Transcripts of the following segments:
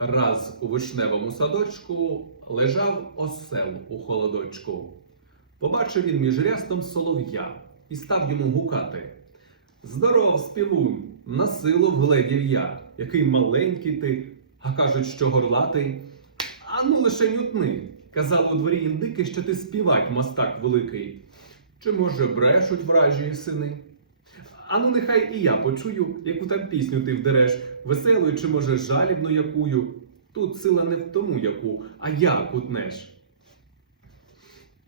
Раз у вишневому садочку лежав осел у холодочку. Побачив він між рястом солов'я і став йому гукати. Здоров, співун, на силу вгледів я, який маленький ти, а кажуть, що горлатий. А ну лише нютни. Казали у дворі індики, що ти співать, мастак великий. Чи може брешуть вражі сини? А ну нехай і я почую, яку там пісню ти вдереш, веселою чи може жалібну якую. Тут сила не в тому яку, а як утнеш.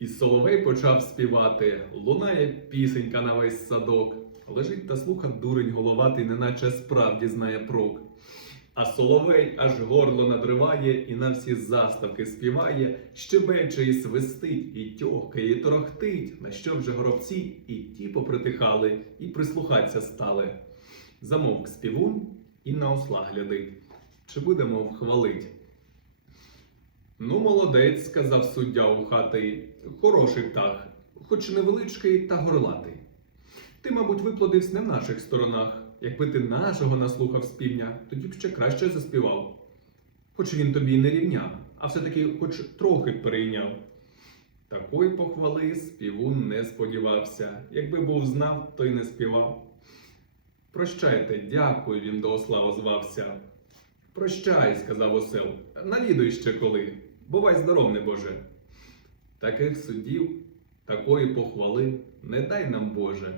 І Соловей почав співати, лунає пісенька на весь садок. Лежить та слуха дурень головатий, неначе справді знає прок. А Соловей аж горло надриває і на всі заставки співає, щебече і свистить, і тьохкає, і торохтить, на що вже горобці і ті попритихали, і прислухаться стали. Замовк співун і на осла глядить. Чи будемо вхвалить? Ну, молодець, сказав суддя у хати, хороший птах, хоч невеличкий та горлатий. Ти, мабуть, виплодився не в наших сторонах. Якби ти нашого наслухав з півня, тоді б ще краще заспівав. Хоч він тобі й не рівня, а все-таки хоч трохи перейняв. Такої похвали співун не сподівався. Якби був знав, то й не співав. Прощайте, дякую, він до осла озвався. Прощай, сказав осел, навідуй ще коли. Бувай здоров, небоже. Таких судів, такої похвали не дай нам Боже.